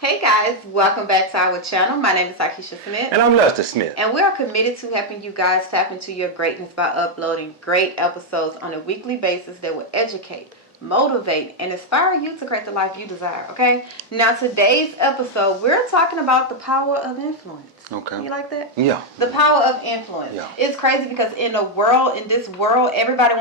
Hey guys, welcome back to our channel. My name is Akisha Smith. And I'm Lester Smith. And we are committed to helping you guys tap into your greatness by uploading great episodes on a weekly basis that will educate, motivate, and inspire you to create the life you desire, okay? Now today's episode, we're talking about the power of influence. Okay. You like that? Yeah. The power of influence. Yeah. It's crazy because in this world, everybody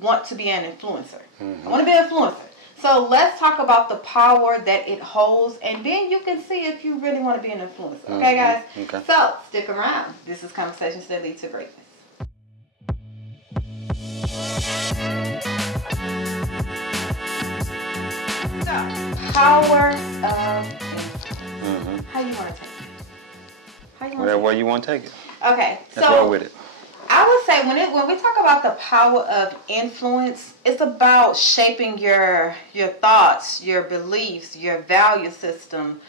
want to be an influencer. Mm-hmm. I want to be an influencer. So let's talk about the power that it holds, and then you can see if you really want to be an influencer. Okay, guys? Okay. So stick around. This is Conversations That Lead to Greatness. So, power of influence. How you want to take it? Whatever way you want to take it. Okay, Let's roll with it. I would say when we talk about the power of influence, it's about shaping your thoughts, your beliefs, your value system,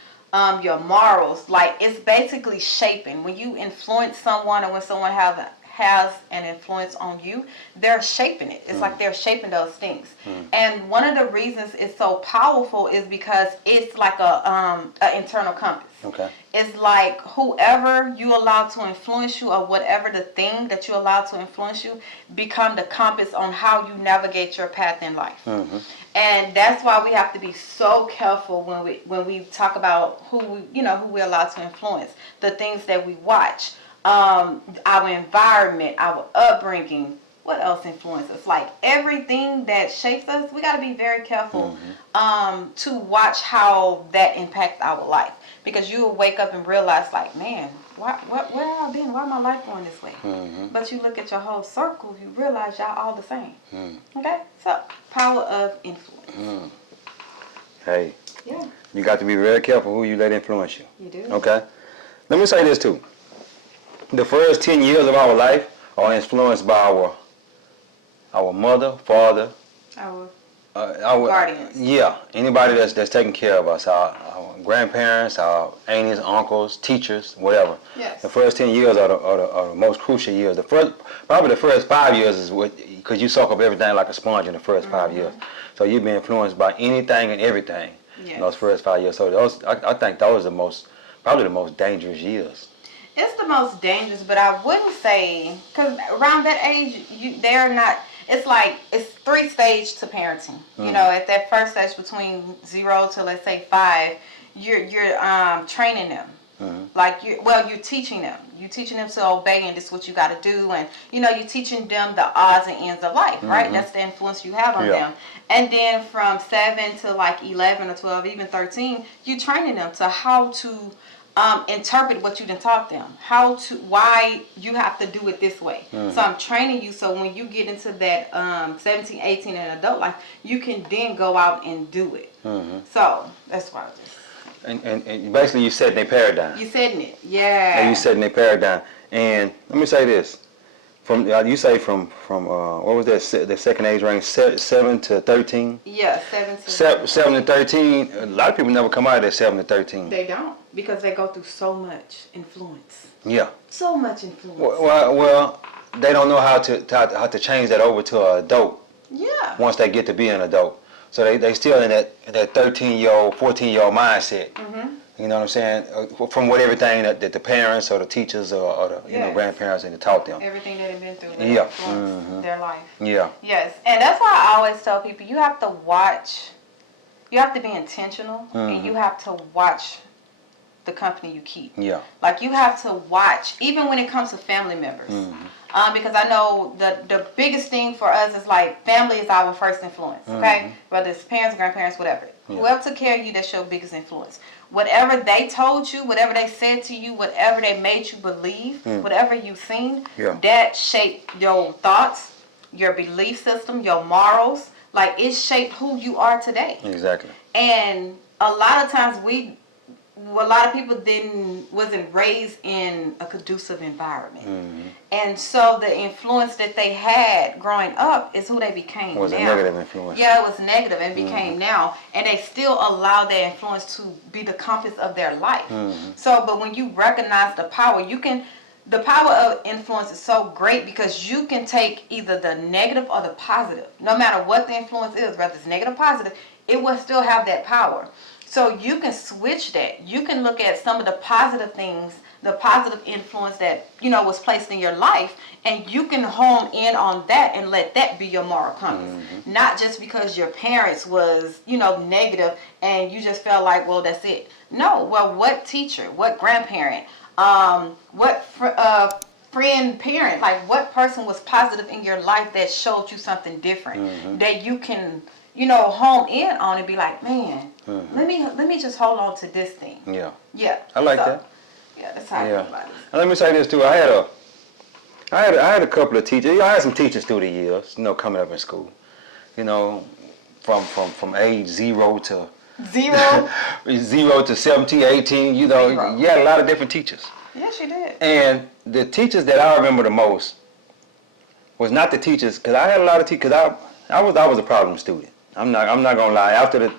your morals. Like, it's basically shaping. When you influence someone, or when someone has an influence on you, they're shaping it. It's like they're shaping those things. And one of the reasons it's so powerful is because it's like a internal compass. Okay. It's like whoever you allow to influence you, or whatever the thing that you allow to influence you, become the compass on how you navigate your path in life. And that's why we have to be so careful when we talk about who we allow to influence, the things that we watch, our environment, our upbringing. What else influences us? Like, everything that shapes us, we got to be very careful to watch how that impacts our life. Because you will wake up and realize, like, man, where have I been? Why my life going this way? But you look at your whole circle, you realize y'all all the same. Okay? So, power of influence. Hey. Yeah. You got to be very careful who you let influence you. You do. Okay? Let me say this too. The first 10 years of our life are influenced by our mother, father, Our guardians. Yeah, anybody that's taking care of us, our grandparents, our aunties, uncles, teachers, whatever. Yes. The first 10 years are the most crucial years. Probably the first 5 years is because you soak up everything like a sponge in the first 5 years. So you've been influenced by anything and everything in those first 5 years. So I think those are probably the most dangerous years. It's the most dangerous, but I wouldn't say, because around that age, they're not. It's like, it's 3 stages to parenting. You know, at that first stage between 0 to, let's say, 5, you're training them. Like, you're teaching them. You're teaching them to obey, and this is what you got to do. And, you're teaching them the odds and ends of life, right? That's the influence you have on them. And then from 7 to like 11 or 12, even 13, you're training them to how to interpret what you done taught them, why you have to do it this way. So I'm training you so when you get into that 17, 18 and adult life, you can then go out and do it. So that's why I just... And basically you setting their paradigm. You setting it, yeah. And you setting their paradigm. And let me say this. From you say from what was that, the second age range, 7 to 13? Yeah, 7 to 13. A lot of people never come out of that 7 to 13. They don't, because they go through so much influence. Yeah. So much influence. Well, they don't know how to change that over to an adult. Yeah. Once they get to be an adult, so they still in that 13-year-old, 14-year-old mindset. You know what I'm saying? From everything that the parents or the teachers or the grandparents and taught them. Everything that they've been through. Their life. Yeah. Yes, and that's why I always tell people, you have to watch. You have to be intentional, and you have to watch the company you keep. Yeah. Like, you have to watch, even when it comes to family members. Because I know the biggest thing for us is, like, family is our first influence, okay? Whether it's parents, grandparents, whatever. Whoever took care of you, that's your biggest influence. Whatever they told you, whatever they said to you, whatever they made you believe, whatever you've seen, that shaped your thoughts, your belief system, your morals. Like, it shaped who you are today. Exactly. And a lot of times a lot of people wasn't raised in a conducive environment. And so the influence that they had growing up is who they became now. Was a negative influence. Yeah, it was negative and became now. And they still allow their influence to be the compass of their life. So, but when you recognize the power, the power of influence is so great because you can take either the negative or the positive. No matter what the influence is, whether it's negative or positive, it will still have that power. So you can switch that. You can look at some of the positive things, the positive influence that, was placed in your life, and you can home in on that and let that be your moral compass. Not just because your parents was, negative and you just felt like, well, that's it. No, well, what teacher, what grandparent, what friend, parent, like what person was positive in your life that showed you something different that you can, home in on and be like, man, let me just hold on to this thing. Yeah. Yeah. I like that. Yeah, that's how I feel about it. And let me say this too. I had a couple of teachers. I had some teachers through the years, coming up in school. From age 0 to 0 to 17, 18. You had a lot of different teachers. Yes, you did. And the teachers that I remember the most was not the teachers, because I had a lot of teachers. Because I was a problem student. I'm not gonna lie. After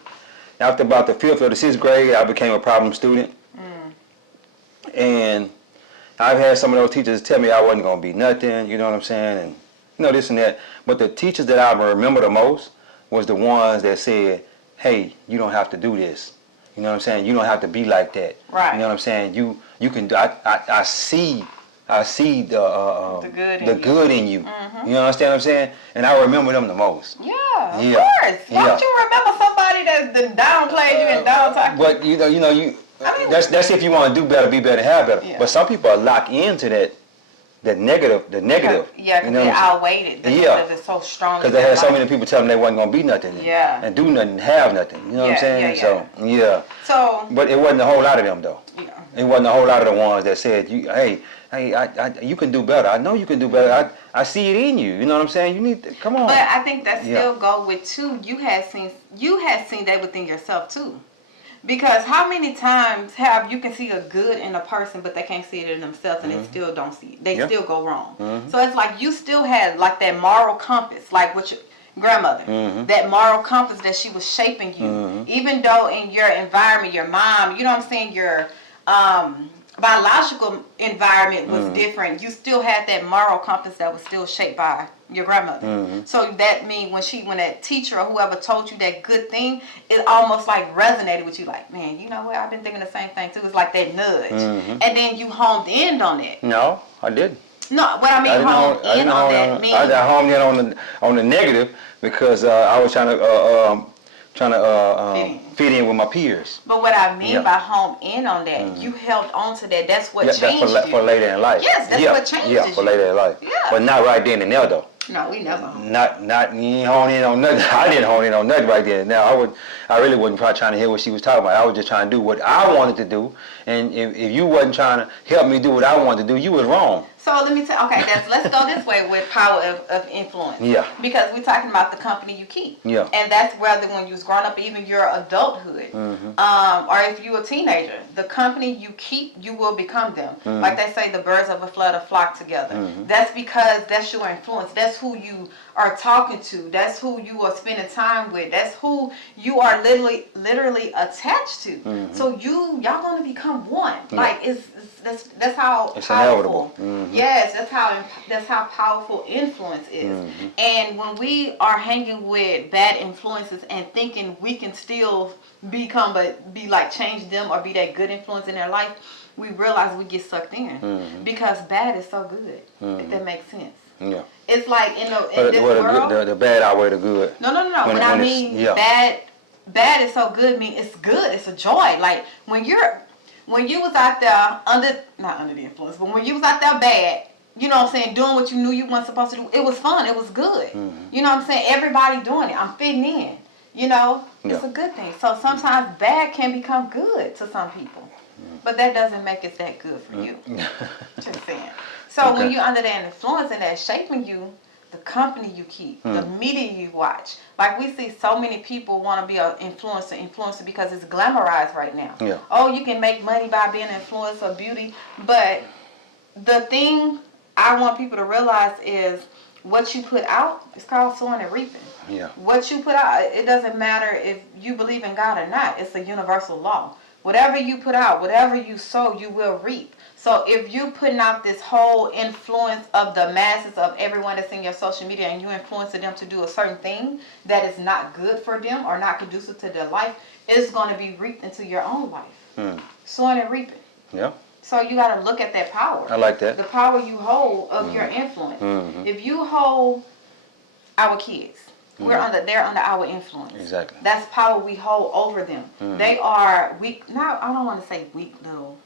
about the 5th or the 6th grade, I became a problem student. And I've had some of those teachers tell me I wasn't gonna be nothing. You know what I'm saying? And this and that. But the teachers that I remember the most was the ones that said, "Hey, you don't have to do this. You know what I'm saying? You don't have to be like that. Right. You know what I'm saying? You can do. I see the good in you. You understand what I'm saying? And I remember them the most. Yeah, of course. Why don't you remember somebody that's downplayed you and downtalked you? But that's if you want to do better, be better, have better. Yeah. But some people are locked into the negative. Yeah, because they outweighed it. Because it's so strong. Because they had so many people tell them they wasn't gonna be nothing. Yeah. And do nothing, have nothing. You know what I'm saying? Yeah. So. But it wasn't a whole lot of them though. Yeah. It wasn't a whole lot of the ones that said, hey, you can do better. I know you can do better. I see it in you. You know what I'm saying? You need to, come on. But I think that still go with too. You had seen that within yourself too. Because how many times you can see a good in a person, but they can't see it in themselves, and they still don't see it. They still go wrong. So it's like you still had like that moral compass, like with your grandmother, that moral compass that she was shaping you. Even though in your environment, your mom, you know what I'm saying, your biological environment was different, you still had that moral compass that was still shaped by your grandmother. So that means when that teacher or whoever told you that good thing, it almost like resonated with you, like, man, you know what, I've been thinking the same thing too. It's like that nudge. And then you homed in on it. No, I didn't. No, what I mean, homed in on that means I homed in on the negative because I was trying to fit in with my peers. But what I mean by home in on that, you held on to that. That's what changed you. For later in life. Yes, that's what changed you. Yeah, for later in life. Yeah. But not right then and there though. No, we never. Not you ain't hone in on nothing. I didn't hone in on nothing right then. Now I really wasn't probably trying to hear what she was talking about. I was just trying to do what I wanted to do. And if you wasn't trying to help me do what I wanted to do, you was wrong. So let me tell. Okay, let's go this way with power of influence. Yeah. Because we're talking about the company you keep. Yeah. And that's whether when you was growing up, even your adulthood, or if you a teenager, the company you keep, you will become them. Like they say, the birds of a flock together. That's because that's your influence. That's who you are talking to. That's who you are spending time with. That's who you are literally attached to. So y'all gonna become one. Like that's how it's powerful. Inevitable. Yes, that's how powerful influence is. And when we are hanging with bad influences and thinking we can still be like change them or be that good influence in their life, we realize we get sucked in because bad is so good. If that makes sense. Yeah. It's like in this world. The bad outweigh the good. No. When I mean bad is so good, mean it's good. It's a joy. Like when you was out there not under the influence, but when you was out there bad, you know what I'm saying, doing what you knew you weren't supposed to do, it was fun. It was good. You know what I'm saying? Everybody doing it. I'm fitting in. It's a good thing. So sometimes bad can become good to some people, but that doesn't make it that good for you. Just saying. So when you're under that influence and that's shaping you, the company you keep, the media you watch. Like we see so many people want to be an influencer because it's glamorized right now. Yeah. Oh, you can make money by being an influencer, beauty. But the thing I want people to realize is what you put out is called sowing and reaping. Yeah. What you put out, it doesn't matter if you believe in God or not. It's a universal law. Whatever you put out, whatever you sow, you will reap. So if you putting out this whole influence of the masses of everyone that's in your social media and you influencing them to do a certain thing that is not good for them or not conducive to their life, it's going to be reaped into your own life. Sowing and reaping. Yeah. So you got to look at that power. I like that. The power you hold of your influence. If you hold our kids, they're under our influence. Exactly. That's power we hold over them. They are weak. Now I don't want to say weak little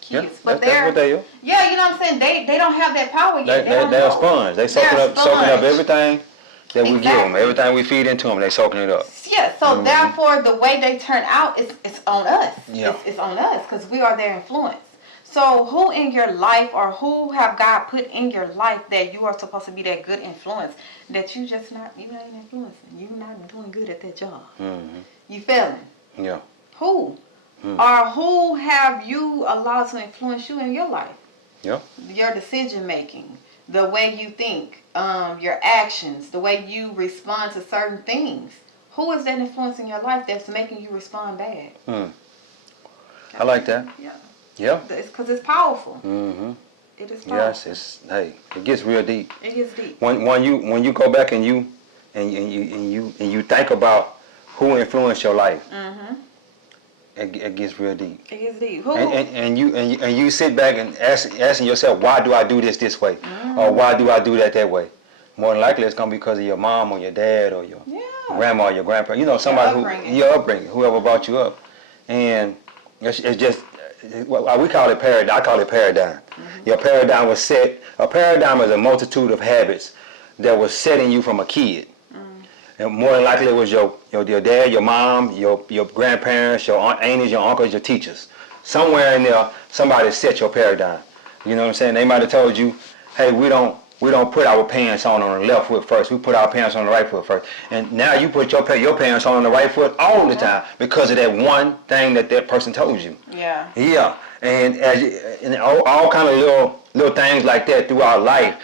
kids, but that's what they are. Yeah, you know what I'm saying. They don't have that power yet. They're a sponge. They soaking up everything that we give them. Everything we feed into them, they soaking it up. Yeah. So therefore, the way they turn out it's on us. Yeah. It's on us because we are their influence. So who in your life or who have God put in your life that you are supposed to be that good influence that you ain't influencing? You're not doing good at that job. You failing. Yeah. Who? Or who have you allowed to influence you in your life? Yeah. Your decision making, the way you think, your actions, the way you respond to certain things. Who is that influence in your life that's making you respond bad? I like that. Yeah. Yeah. It's because it's powerful. It is powerful. Yes, it gets real deep. It gets deep. When you go back and you think about who influenced your life, it gets real deep. It gets deep. Who? And you sit back and asking yourself, why do I do this way, or why do I do that way? More than likely, it's gonna be because of your mom or your dad or your grandma or your grandpa. You know, somebody your upbringing, whoever brought you up, and it's just. We call it paradigm. I call it paradigm. Your paradigm was set. A paradigm is a multitude of habits that was set in you from a kid. And more than likely, it was your dad, your mom, your grandparents, your aunties, your uncles, your teachers. Somewhere in there, somebody set your paradigm. You know what I'm saying? They might have told you, "Hey, we don't put our pants on the left foot first. We put our pants on the right foot first." And now you put your pants on the right foot all the time because of that one thing that person told you. Yeah. Yeah, and all kind of little things like that throughout life,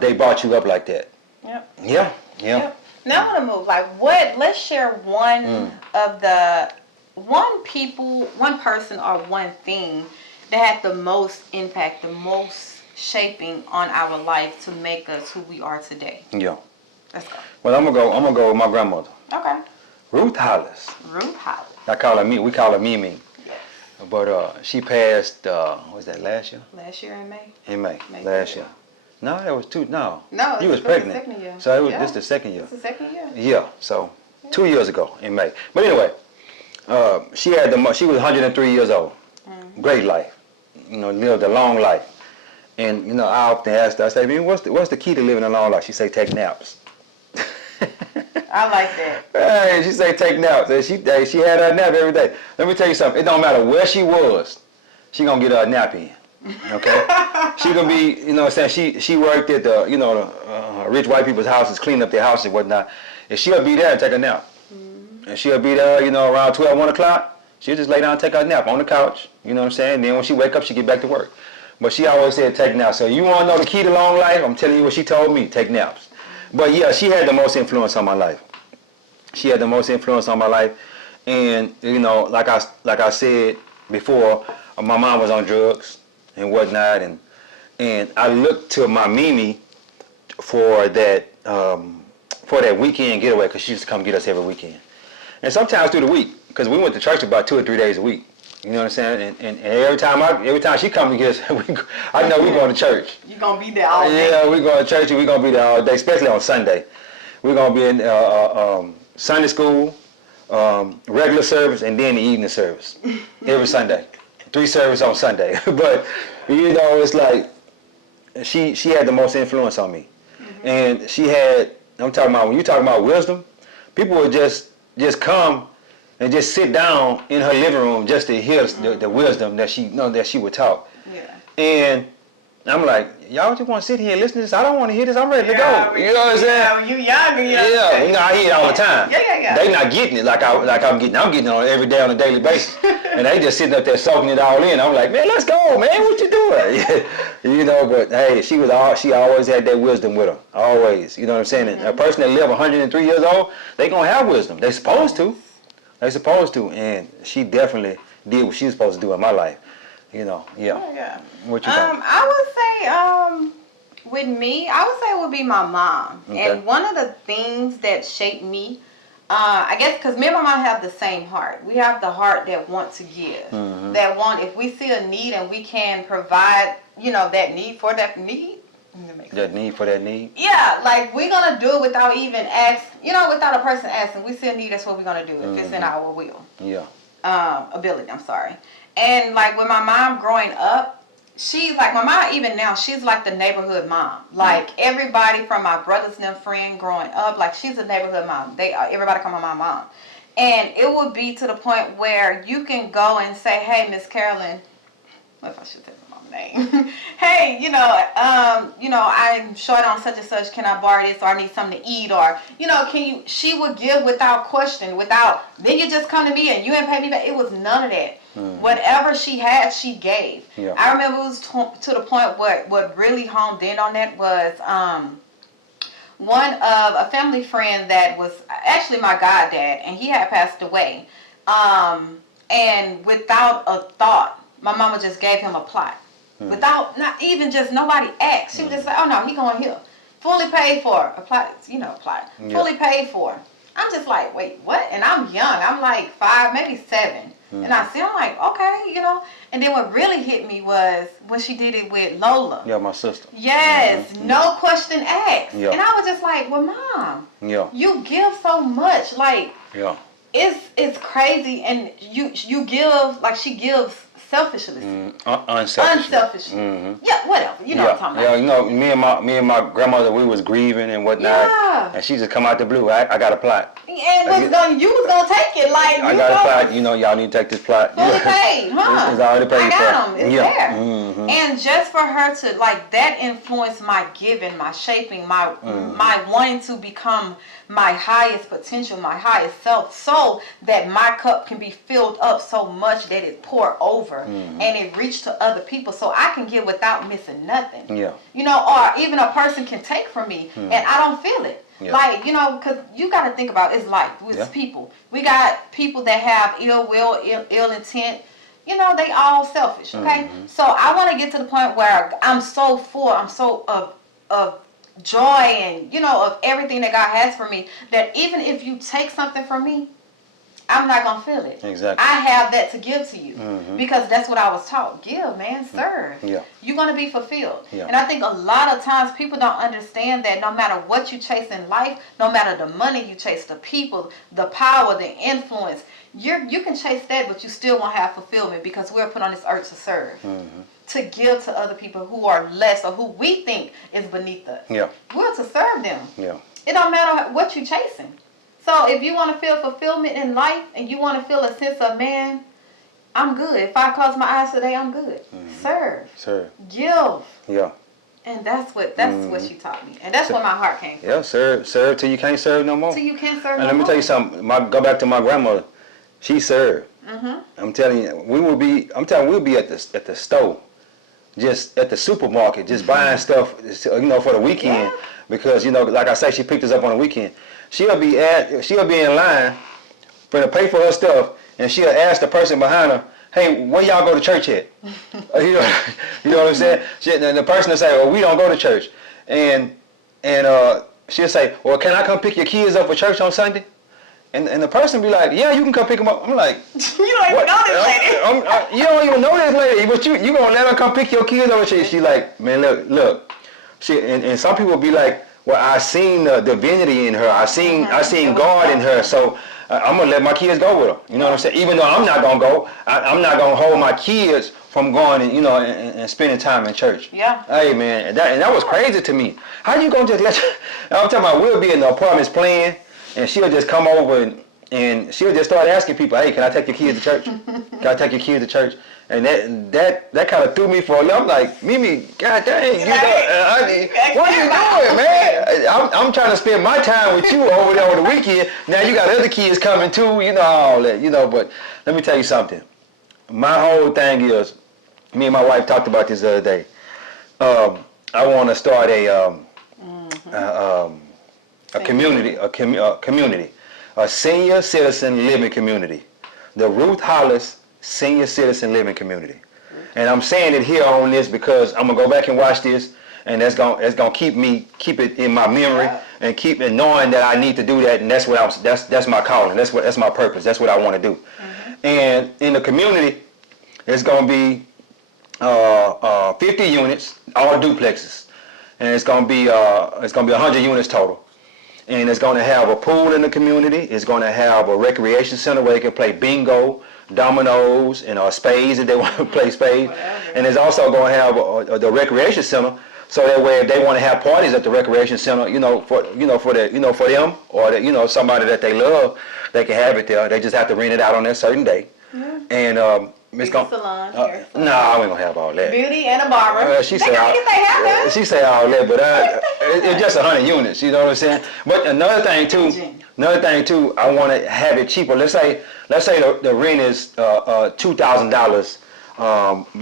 they brought you up like that. Yep. Yeah. Yep. Now I want to move. Let's share one of the one person or one thing that had the most impact, the most shaping on our life to make us who we are today. Yeah. Let's go. Well, I'm gonna go with my grandmother. Okay. Ruth Hollis. Ruth Hollis. We call her Mimi. Yes. But she passed. Was that last year? Last year in May. In May. Last year. No, that was two. No. No. You was pregnant. The second year. So this the second year. It's the second year. Yeah. So 2 years ago in May. But anyway, she was 103 years old. Great life. You know, lived a long life. And you know, I often asked her, I say, what's the key to living a long life? She say, take naps. I like that. Hey, she say take naps. And she had her nap every day. Let me tell you something. It don't matter where she was, she gonna get her a nap in. Okay, she gonna be, you know what I'm saying. She worked at the rich white people's houses, cleaning up their houses and whatnot. And she'll be there and take a nap. And she'll be there, around 12, 1 o'clock. She'll just lay down and take her nap on the couch. You know what I'm saying. And then when she wake up, she get back to work. But she always said take naps. So you want to know the key to long life? I'm telling you what she told me. Take naps. But yeah, she had the most influence on my life. She had the most influence on my life. And like I said before, my mom was on drugs and whatnot, and I looked to my Mimi for that weekend getaway because she used to come get us every weekend. And sometimes through the week, because we went to church about 2 or 3 days a week. You know what I'm saying? And every time she come to get us, I know we're going to church. You're going to be there all day. Yeah, we're going to church and we're going to be there all day, especially on Sunday. We're going to be in Sunday school, regular service, and then the evening service every Sunday. 3 services on Sunday. But, it's like she had the most influence on me. And she had, I'm talking about, when you talking about wisdom, people would just come and just sit down in her living room just to hear the wisdom that she would talk. Yeah. And I'm like, y'all just want to sit here and listen to this? I don't want to hear this. I'm ready to go. You know what I'm saying? Yeah, when you younger, yeah. I hear it all the time. Yeah. They not getting it like I'm getting. I'm getting it on every day on a daily basis. And they just sitting up there soaking it all in. I'm like, man, let's go, man. What you doing? But hey, she always had that wisdom with her. Always. You know what I'm saying? And a person that live 103 years old, they gonna have wisdom. They supposed to. And she definitely did what she was supposed to do in my life. You know, yeah. Oh, yeah. What you think? I would say, with me, I would say it would be my mom. Okay. And one of the things that shaped me, I guess, because me and my mom have the same heart. We have the heart that wants to give. Mm-hmm. That want, if we see a need and we can provide, that need for that need. That need for that need? Yeah, like we're going to do it without even without a person asking. We see a need, that's what we're going to do if it's in our will. Yeah. Ability, I'm sorry. And like with my mom growing up, she's like, my mom even now, she's like the neighborhood mom. Like everybody from my brothers and them friend growing up, like she's a neighborhood mom. Everybody call my mom. And it would be to the point where you can go and say, hey, Miss Carolyn, what if I should say my mom's name? Hey, I'm short on such and such. Can I borrow this? Or I need something to eat? Or, she would give without question, then you just come to me and you ain't pay me back. It was none of that. Whatever she had, she gave. Yeah. I remember it was to the point what really honed in on that was one of a family friend that was actually my goddad, and he had passed away. And without a thought, my mama just gave him a plot. Without, not even just nobody asked. She was just like, oh no, he going here. Fully paid for. A plot, plot. Yeah. Fully paid for. I'm just like, wait, what? And I'm young. I'm like 5, maybe 7. And I'm like, okay, And then what really hit me was when she did it with Lola. Yeah, my sister. Yes, no question asked. Yeah. And I was just like, well, Mom, Yeah. you give so much. Like, Yeah. it's crazy. And you give, like she gives selfishly. Unselfish. Unselfishly. Mm-hmm. Yeah, whatever. You know what I'm talking about. Yeah, me and my grandmother, we was grieving and whatnot. Yeah. And she just come out the blue. I got a plot. And you was gonna take it, like I got a plot. Y'all need to take this plot. Fully paid, huh? It's already paid I got them. It's there. Mm-hmm. And just for her to that influenced my giving, my shaping, my wanting to become my highest potential, my highest self, so that my cup can be filled up so much that it pour over and it reach to other people, so I can give without missing nothing. Yeah. Or even a person can take from me and I don't feel it. Yeah. Like, because you got to think about it's life. It's people. We got people that have ill will, ill intent. They all selfish, okay? So I want to get to the point where I'm so full, I'm so of joy and, of everything that God has for me, that even if you take something from me, I'm not going to feel it. Exactly. I have that to give to you because that's what I was taught. Give, man, serve. Yeah. You're going to be fulfilled. Yeah. And I think a lot of times people don't understand that no matter what you chase in life, no matter the money you chase, the people, the power, the influence, you can chase that, but you still won't have fulfillment because we're put on this earth to serve. To give to other people who are less or who we think is beneath us. Yeah. We're to serve them. Yeah. It don't matter what you're chasing. So if you want to feel fulfillment in life and you want to feel a sense of, man, I'm good. If I close my eyes today, I'm good. Serve. Give. Yeah. And that's what she taught me. And that's where my heart came from. Yeah, serve till you can't serve no more. Till you can't serve and no let me more. tell you something. Go back to my grandmother. She served. I'm telling you, we'll be at the store, just at the supermarket, just buying stuff, for the weekend. Yeah. Because like I say, she picked us up on the weekend. She'll be in line for to pay for her stuff, and she'll ask the person behind her, "Hey, where y'all go to church at?" you know what I'm saying? And the person will say, "Well, we don't go to church," and she'll say, "Well, can I come pick your kids up for church on Sunday?" And the person be like, "Yeah, you can come pick them up." I'm like, you don't even know this lady. You don't even know this lady, but you gonna let her come pick your kids up? She like, man, look. And some people be like, well, I seen the divinity in her. I seen God in her. So I'm gonna let my kids go with her. You know what I'm saying? Even though I'm not gonna go, I'm not gonna hold my kids from going and and spending time in church. Yeah. Hey man, and that was crazy to me. How you gonna just let? I'm talking about we'll be in the apartments playing, and she'll just come over and she'll just start asking people, "Hey, can I take your kids to church? Can I take your kids to church?" And that kind of threw me for a loop. I'm like, Mimi, God dang, what are you doing, man? I'm trying to spend my time with you over there on the weekend. Now you got other kids coming too, all that, But let me tell you something. My whole thing is, me and my wife talked about this the other day. I want to start a community, a senior citizen living community. The Ruth Hollis senior citizen living community. And I'm saying it here on this because I'm gonna go back and watch this, and that's gonna keep it in my memory, and keep it knowing that I need to do that, and that's my calling. That's my purpose. That's what I want to do. And in the community, it's gonna be 50 units, all duplexes, and it's gonna be 100 units total. And it's going to have a pool in the community. It's going to have a recreation center where they can play bingo, dominoes, and spades if they want to play spades. And it's also going to have the recreation center, so that way if they want to have parties at the recreation center, for them or somebody that they love, they can have it there. They just have to rent it out on that certain day. And Miss salon, hair salon. No, I ain't gonna have all that. Beauty and a barber. She say all that, but it's just 100 units. You know what I'm saying? But another thing too, I want to have it cheaper. Let's say the rent is $2,000.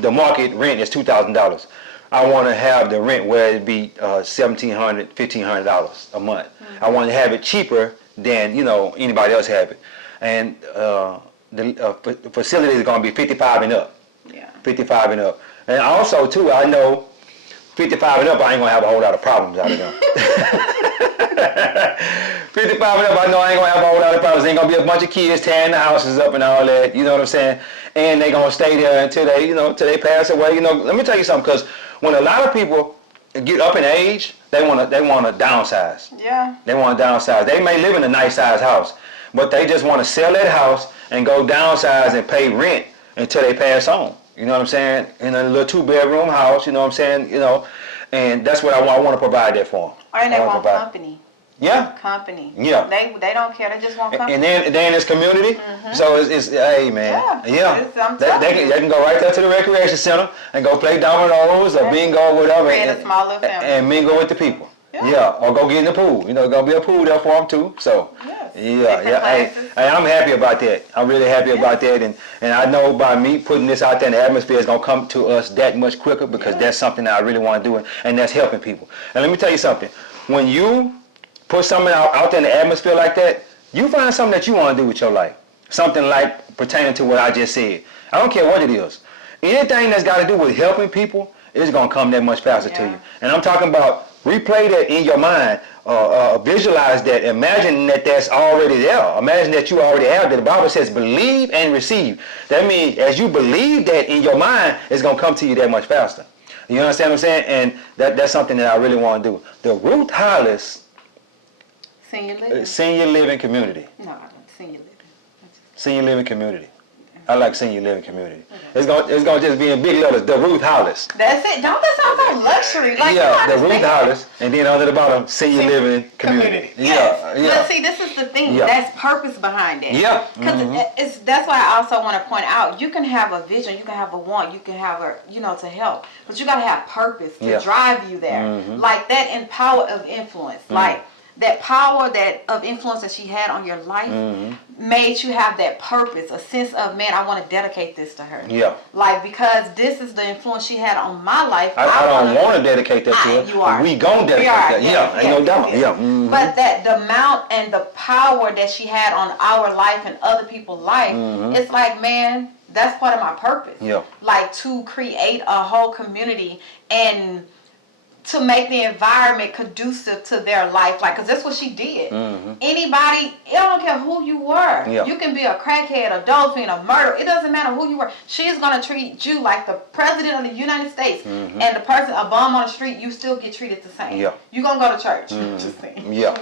The market rent is $2,000. I want to have the rent where it be $1,700, $1,500 a month. I want to have it cheaper than anybody else have it, and the facility is going to be 55 and up. Yeah. 55 and up. And also, too, I know 55 and up, I ain't going to have a whole lot of problems out of them. 55 and up, I know I ain't going to have a whole lot of problems. There ain't going to be a bunch of kids tearing the houses up and all that. You know what I'm saying? And they going to stay there until they pass away. Let me tell you something, because when a lot of people get up in age, they want to downsize. Yeah. They want to downsize. They may live in a nice sized house, but they just want to sell that house and go downsize and pay rent until they pass on. You know what I'm saying? In a little 2-bedroom house, you know what I'm saying? And that's what I want to provide that for them. Or they want company. Yeah. Company. Yeah. They don't care. They just want company. And then it's community. So it's hey man. Yeah. They can go right there to the recreation center and go play dominoes or bingo or whatever. Create a small little family. And mingle with the people. Yeah. Or go get in the pool. Gonna be a pool there for them too. So Hey, I'm happy about that. I'm really happy about that, and I know by me putting this out there in the atmosphere, it's gonna come to us that much quicker, because that's something that I really want to do, and that's helping people. And let me tell you something: when you put something out there in the atmosphere like that, you find something that you want to do with your life, something like pertaining to what I just said. I don't care what it is. Anything that's got to do with helping people is gonna come that much faster to you. And I'm talking about replay that in your mind. Visualize that, imagine that that's already there. Imagine that you already have that. The Bible says believe and receive. That means as you believe that in your mind, it's going to come to you that much faster. You understand what I'm saying? And that's something that I really want to do. The Ruth Hollis Senior Living Community. No, I don't. Senior Living. Senior Living Community. I like Senior Living Community. It's gonna just be in big letters. The Ruth Hollis. That's it. Don't that sound so luxury? The Ruth Hollis, and then under the bottom, Senior Living Community. Yes. But see, this is the thing. That's purpose behind it. Yeah. Because that's why I also want to point out. You can have a vision, you can have a want, you can have to help, but you gotta have purpose to drive you there. Like that power of influence, like. That power of influence that she had on your life made you have that purpose, a sense of, man, I want to dedicate this to her. Yeah. Like, because this is the influence she had on my life. I don't want to dedicate that to her. You are. We gonna dedicate that. Ain't no doubt. Yeah. But the amount and the power that she had on our life and other people's life, it's like, man, that's part of my purpose. Yeah. Like, to create a whole community and to make the environment conducive to their life, like, because that's what she did. Anybody, it don't care who you were. Yeah. You can be a crackhead, a dolphin, a murderer. It doesn't matter who you were. She's gonna treat you like the president of the United States, and the person, a bum on the street, you still get treated the same. Yeah. You gonna go to church. Just saying. Yeah.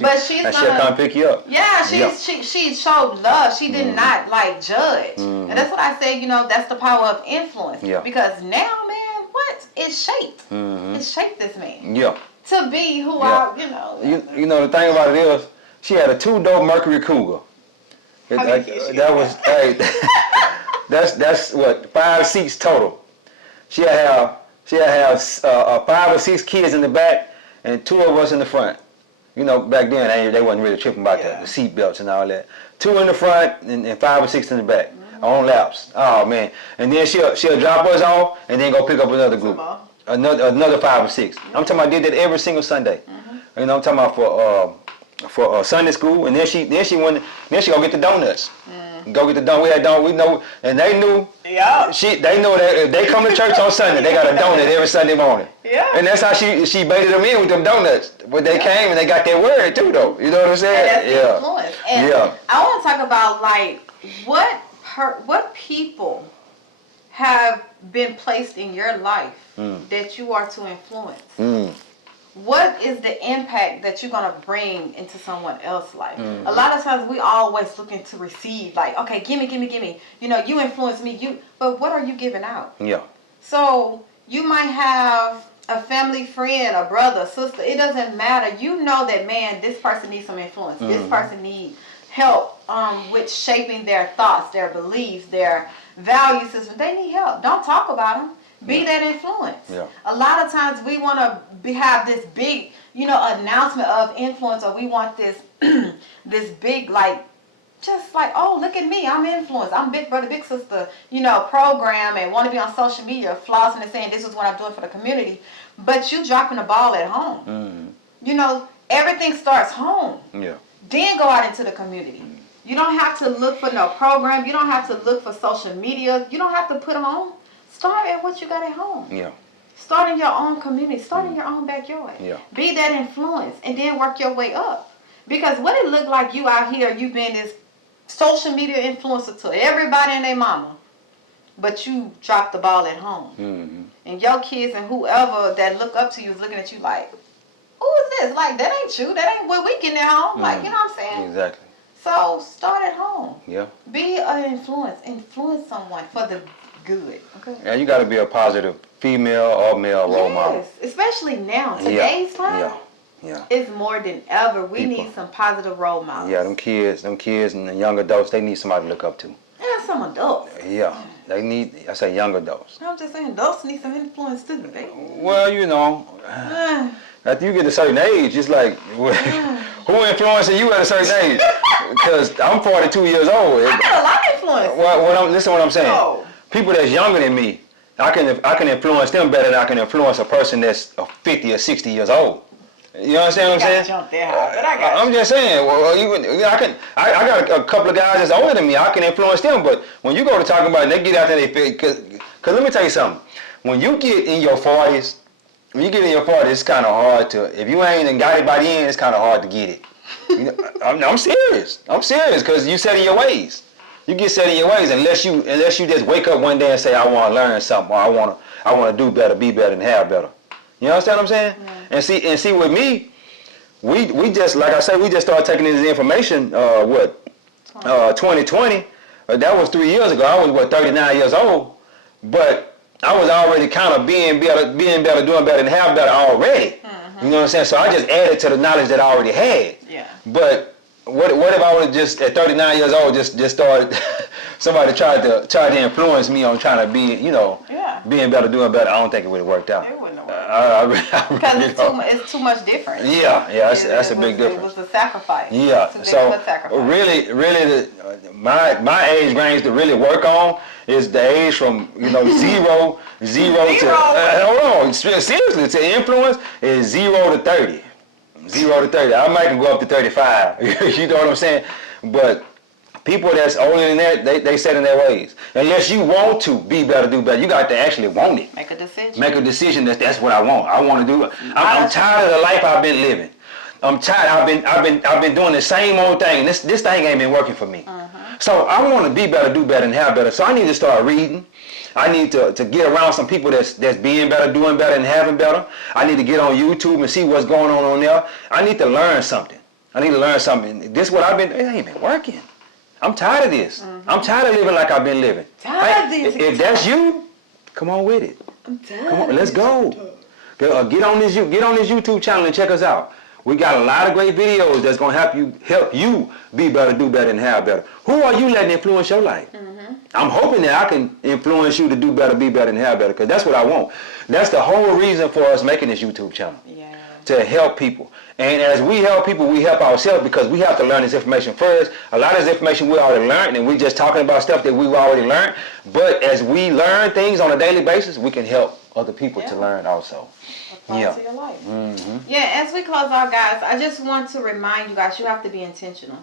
But she'll come pick you up. Yeah. She showed love. She did not like judge, and that's what I said. That's the power of influence. Yeah. Because now, man. What? It shaped. It shaped this man. Yeah. To be who the thing about it is, she had a 2-door Mercury Cougar. That's what, 5 seats total. She'll have 5 or 6 kids in the back and 2 of us in the front. Back then they wasn't really tripping about the seat belts and all that. 2 in the front and 5 or 6 in the back. On laps. Oh man. And then she'll drop us off and then go pick up another group. Another 5 or 6. I'm talking about did that every single Sunday. I'm talking about for Sunday school, and then she go get the donuts. Go get the donut. We had donut. We know, and they knew. Yeah. They know that if they come to church on Sunday, they got a donut every Sunday morning. Yeah. And that's how she baited them in with them donuts. But they came and they got their word too, though. You know what I'm saying? And that's influence. And I want to talk about like what people have been placed in your life that you are to influence. What is the impact that you're going to bring into someone else's life? A lot of times we always looking to receive, like, okay, give me. You know, you influence me, but what are you giving out? Yeah. So you might have a family friend, a brother, sister, it doesn't matter. You know that, man, this person needs some influence. This person needs help with shaping their thoughts, their beliefs, their value system. They need help. Don't talk about them. Be that influence. Yeah. A lot of times we want to have this big, announcement of influence, or we want this, this big, like, just like, oh, look at me, I'm influenced. I'm big brother, big sister, program, and want to be on social media, flossing and saying this is what I'm doing for the community. But you dropping the ball at home. Everything starts home. Yeah. Then go out into the community. You don't have to look for no program. You don't have to look for social media. You don't have to put them on. Start at what you got at home. Yeah. Start in your own community. Start in your own backyard. Yeah. Be that influence, and then work your way up. Because what it look like you out here, you been this social media influencer to everybody and their mama, but you dropped the ball at home. And your kids and whoever that look up to you is looking at you like, who is this? Like, that ain't you. That ain't what we getting at home. Like, you know what I'm saying? Exactly. So start at home. Yeah. Be an influence. Influence someone for the good. Okay. And you got to be a positive female or male role model. Yes, especially now. Today's time. Yeah. It's more than ever. We need some positive role models. Yeah, them kids and the young adults, they need somebody to look up to. And some adults. Yeah. They need, I say young adults. I'm just saying, adults need some influence too. Well, after you get a certain age, it's like, who influencing you at a certain age? Because I'm 42 years old. I got a lot of influence. Listen to what I'm saying. Oh. People that's younger than me, I can influence them better than I can influence a person that's 50 or 60 years old. You understand what I'm saying? Jump there high, but I got I'm just saying. I got a couple of guys that's older than me. I can influence them, but when you go to talking about it, they get out there, because let me tell you something. When you get in your 40s, it's kind of hard to. If you ain't got it by the end, it's kind of hard to get it. I'm serious. I'm serious, because you set in your ways. You get set in your ways unless you just wake up one day and say, I want to learn something, or I want to do better, be better, and have better. You understand what I'm saying? Yeah. And see with me, we just, like I said, we just started taking this information. 2020. That was 3 years ago. I was 39 years old, but I was already kind of being better, doing better, and have better already. You know what I'm saying? So I just added to the knowledge that I already had. Yeah. But what if I would have just at 39 years old just started somebody tried to influence me on trying to be being better, doing better? I don't think it would have worked out. It wouldn't have worked. Because it's too much different. Yeah, that's a big difference. It was the sacrifice. Yeah, so really, my age range to really work on is the age from zero to hold on, seriously, to influence is 0 to 30. 0 to 30. I might can go up to 35. You know what I'm saying? But people that's older than that, they set in their ways. Unless you want to be better, do better, you got to actually want it. Make a decision. Make a decision that's what I want. I want to do it. I'm tired of the life I've been living. I'm tired. I've been doing the same old thing. This thing ain't been working for me. So I want to be better, do better, and have better. So I need to start reading. I need to get around some people that's being better, doing better, and having better. I need to get on YouTube and see what's going on there. I need to learn something. This is what I've been. It ain't been working. I'm tired of this. I'm tired of living like I've been living. If that's you, come on with it. I'm tired. Come on, let's go. Get on this YouTube channel and check us out. We got a lot of great videos that's gonna help you be better, do better, and have better. Who are you letting influence your life? I'm hoping that I can influence you to do better, be better, and have better, because that's what I want. That's the whole reason for us making this YouTube channel. Yeah. To help people. And as we help people, we help ourselves, because we have to learn this information first. A lot of this information we already learned, and we're just talking about stuff that we've already learned. But as we learn things on a daily basis, we can help other people to learn also. Apply to your life. Yeah, as we close out, guys, I just want to remind you guys, you have to be intentional.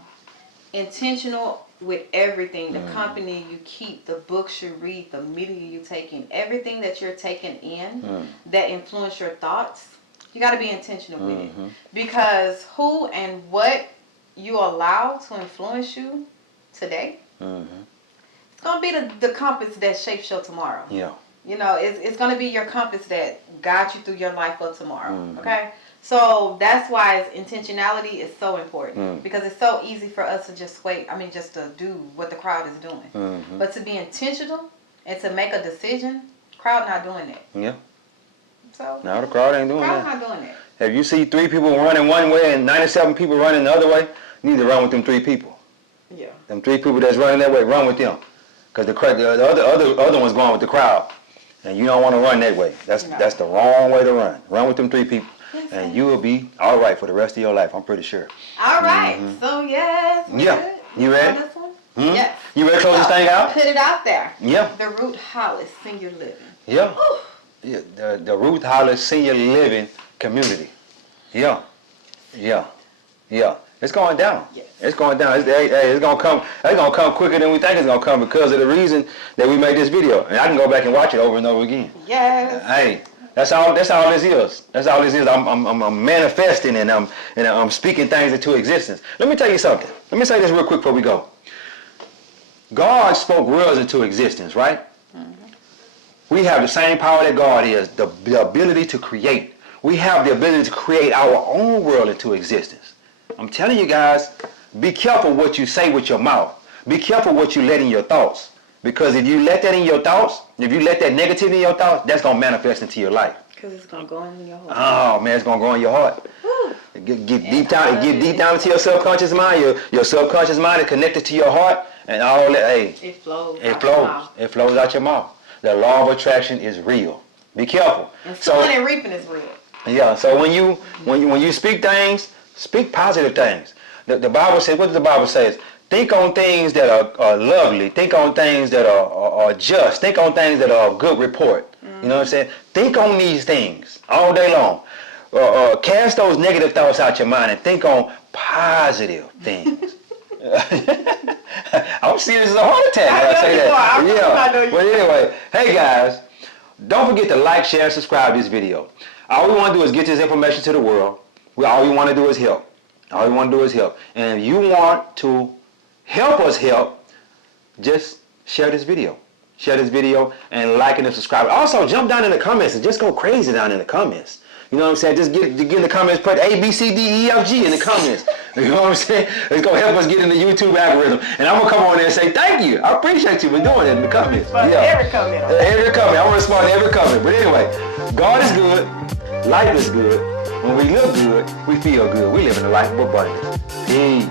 Intentional with everything, the company you keep, the books you read, the media you take in, everything that you're taking in that influence your thoughts, you got to be intentional with it. Because who and what you allow to influence you today, it's going to be the compass that shapes your tomorrow. Yeah. You know, it's going to be your compass that guides you through your life for tomorrow. Okay? So that's why intentionality is so important, because it's so easy for us to just just to do what the crowd is doing. But to be intentional and to make a decision, crowd not doing that. Yeah. So No, the crowd ain't doing that. Crowd not doing that. If you see 3 people running one way and 97 people running the other way, you need to run with them 3 people. Yeah. Them 3 people that's running that way, run with them. Because the other one's going with the crowd. And you don't want to run that way. That's the wrong way to run. Run with them 3 people. And you will be all right for the rest of your life, I'm pretty sure. All right. So, yes. Yeah. You ready? This one? Yes. You ready to close this thing out? Put it out there. Yeah. The Ruth Hollis Senior Living. Yeah. Yeah. The Ruth Hollis Senior Living Community. Yeah. Yeah. Yeah. It's going down. Yes. It's going down. It's gonna come. It's gonna come quicker than we think it's gonna come because of the reason that we made this video. And I can go back and watch it over and over again. Yes. Hey, that's all this is. That's all this is. I'm manifesting and I'm speaking things into existence. Let me tell you something. Let me say this real quick before we go. God spoke worlds into existence, right? We have the same power that God is, the ability to create. We have the ability to create our own world into existence. I'm telling you guys, be careful what you say with your mouth. Be careful what you let in your thoughts. Because if you let that in your thoughts, if you let that negativity in your thoughts, that's going to manifest into your life. Because it's going to go in your heart. Oh, man, it's going to go in your heart. Get deep down into your subconscious mind. Your subconscious mind is connected to your heart. And all that, hey. It flows. It flows out your mouth. The law of attraction is real. Be careful. And sowing and reaping is real. Yeah, so when you speak things, speak positive things. The Bible says, what does the Bible say? Think on things that are lovely. Think on things that are just. Think on things that are of good report. You know what I'm saying? Think on these things all day long. Cast those negative thoughts out your mind and think on positive things. I'm serious as a heart attack when I say that. Yeah. But anyway, hey guys, don't forget to like, share, and subscribe to this video. All we want to do is get this information to the world. All we want to do is help. All we want to do is help. And if you want to help us help, just share this video. Share this video and like and subscribe. Also, jump down in the comments and just go crazy down in the comments. You know what I'm saying? Just get in the comments, put A, B, C, D, E, F, G in the comments. You know what I'm saying? It's going to help us get in the YouTube algorithm. And I'm going to come on there and say, thank you. I appreciate you for doing it in the comments. Every comment. Every comment. I'm going to respond to every comment. But anyway, God is good. Life is good. When we live good, we feel good. We live in a life of abundance. Peace.